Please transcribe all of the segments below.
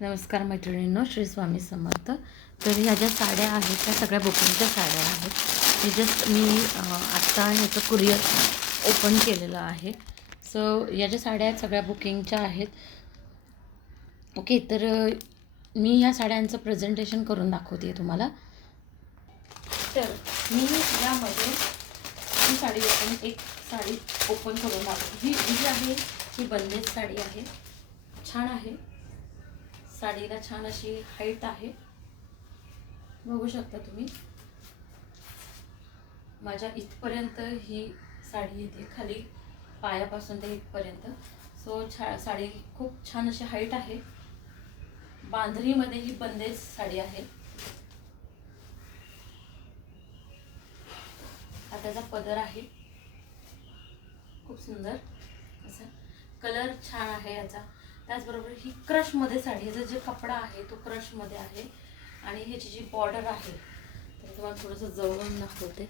नमस्कार मैत्रिणींनो, श्री स्वामी समर्थ. तर ह्या ज्या साड्या आहेत त्या सगळ्या बुकिंगच्या साड्या आहेत. हे जस्ट मी आत्ता ह्याचं कुरिअर ओपन केलेलं आहे. सो या ज्या साड्या आहेत सगळ्या बुकिंगच्या आहेत. ओके, तर मी ह्या साड्यांचं प्रेझेंटेशन करून दाखवते तुम्हाला. तर मी यामध्ये ही साडी एक साडी ओपन करून दाखवते. ही जी आहे ही बंदेज साडी आहे. छान आहे, साडीला छान अशी हाईट आहे, बघू शकता तुम्ही. माझ्या इथपर्यंत ही साडी येते, खाली पायापासून ते इथपर्यंत. सो साडी खूप छान अशी हाईट आहे. बांधणीमध्ये ही बंदेज साडी आहे. हा त्याचा पदर आहे, खूप सुंदर असा कलर छान आहे याचा. त्याचबरोबर ही क्रशमध्ये साडी, याचा जे कपडा आहे तो क्रशमध्ये आहे. आणि ह्याची जी बॉर्डर आहे तर तुम्हाला थोडंसं जवळून दाखवते.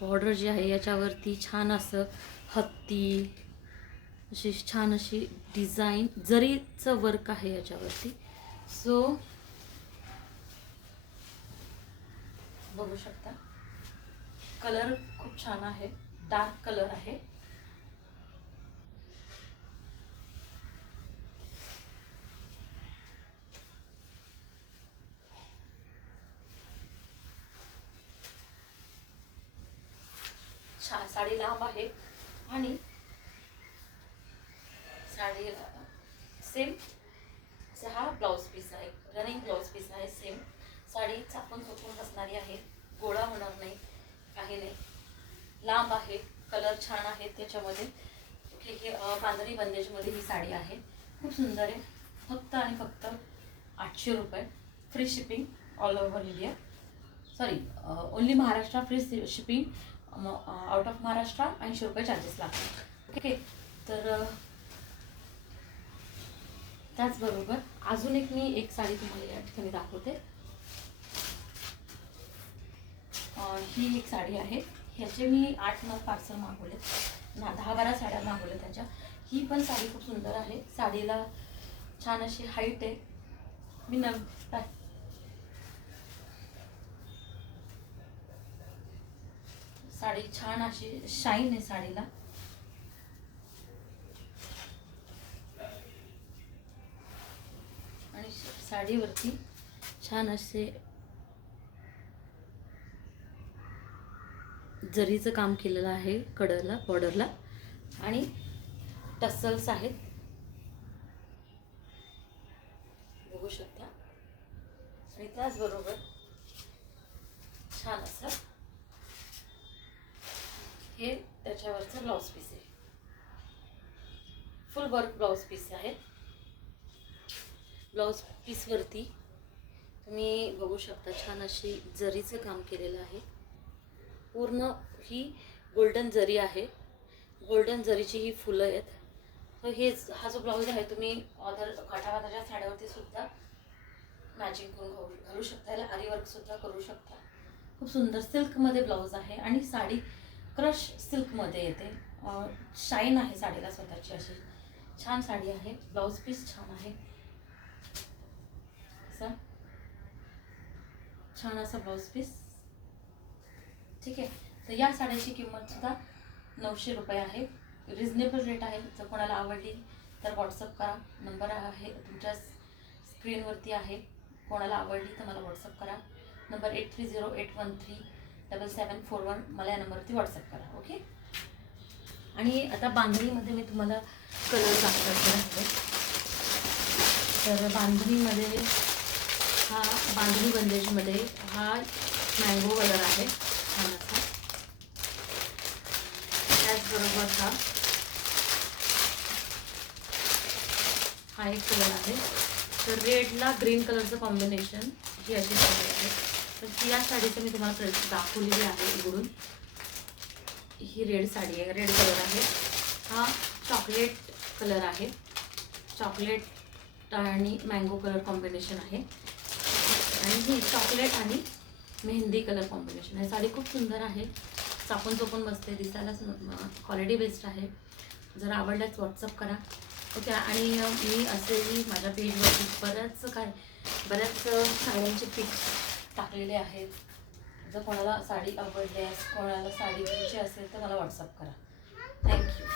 बॉर्डर जी आहे याच्यावरती छान असं हत्ती अशी छान अशी डिझाईन जरीचं वर्क आहे याच्यावरती. सो बघू शकता, कलर खूप छान आहे, डार्क कलर आहे. छान साडी लांब आहे आणि साडी सेम हा ब्लाउज पीस आहे, रनिंग ब्लाउज पीस आहे. सेम साडी चापून चोपून बसणारी आहे, गोळा होणार नाही, काही नाही. लांब आहे, कलर छान आहे त्याच्यामध्ये. ओके, हे बांधणी बंदेजमध्ये ही साडी आहे, खूप सुंदर आहे. फक्त आणि फक्त 800 रुपये, free shipping all over India. Sorry, only Maharashtra free shipping. Out of Maharashtra 80 रुपये चार्जेस लागतात. ओके, तर त्याचबरोबर अजून मी एक साडी तुम्हाला या ठिकाणी दाखवते. ही एक साडी आहे. ह्याचे मी 8-9 पार्सल मागवले, 10-12 साड्या मागवल्या त्याच्या. ही पण साडी खूप सुंदर आहे, साडीला छान अशी हाईट आहे. मी साडी छान अशी शाईन आहे साडीला. आणि साडीवरती छान असे जरीचं काम केलेलं आहे कडला, बॉर्डरला, आणि टसल्स आहेत, बघू शकता. आणि त्याचबरोबर छान असं हे त्याच्यावरचं ब्लाउज पीस आहे, फुल वर्क ब्लाउज पीस आहे. ब्लाउज पीसवरती तुम्ही बघू शकता छान अशी जरीचं काम केलेलं आहे. पूर्ण ही गोल्डन जरी आहे, गोल्डन जरीची ही फुलं आहेत. तर हा जो ब्लाऊज आहे तुम्ही अदर काठावादाच्या साड्यावरती सुद्धा मॅचिंग करून घालू शकता. याला आरी वर्क सुद्धा करू शकता. खूप सुंदर सिल्कमध्ये ब्लाऊज आहे आणि साडी क्रश सिल्कमध्ये येते. शाईन आहे साडीला स्वतःची, अशी छान साडी आहे. ब्लाऊज पीस छान आहे, छान असा ब्लाऊज पीस. ठीक आहे, तर या साड्याची किंमत सुद्धा 900 रुपये आहे. रिजनेबल रेट आहे. जर कोणाला आवडली तर व्हॉट्सअप करा, नंबर आहे तुमच्या स्क्रीनवरती आहे. कोणाला आवडली तर मला व्हॉट्सअप करा. नंबर 8308137741, मला या नंबरवरती व्हॉट्सअप करा. ओके, आणि आता बांधणीमध्ये मी तुम्हाला कलर दाखवते आहे. तर बांधणीमध्ये हा बांधणी बंदेजमध्ये हा मँगो कलर आहे छान असा. त्याचबरोबर हा एक कलर आहे. तर रेडला ग्रीन कलरचं कॉम्बिनेशन ही अशी साडी आहे. तर या साडीचं मी तुम्हाला दाखवलेली आहे उघडून. ही रेड साडी आहे, रेड कलर आहे. हा चॉकलेट कलर आहे, चॉकलेट आणि मँगो कलर कॉम्बिनेशन आहे. आणि ही चॉकलेट आणि मेहंदी कलर कॉम्बिनेशन आहे. साडी खूप सुंदर आहे, चापून चोपून बसते, दिसायला क्वालिटी बेस्ट आहे. जर आवडल्यास व्हॉट्सअप करा. ओके. आणि मी असेही माझ्या पेजवरती बऱ्याच साड्यांचे पिक्स टाकलेले आहेत. जर कोणाला साडी आवडल्यास, कोणाला साडी घ्यायची असेल तर मला व्हॉट्सअप करा. थँक्यू.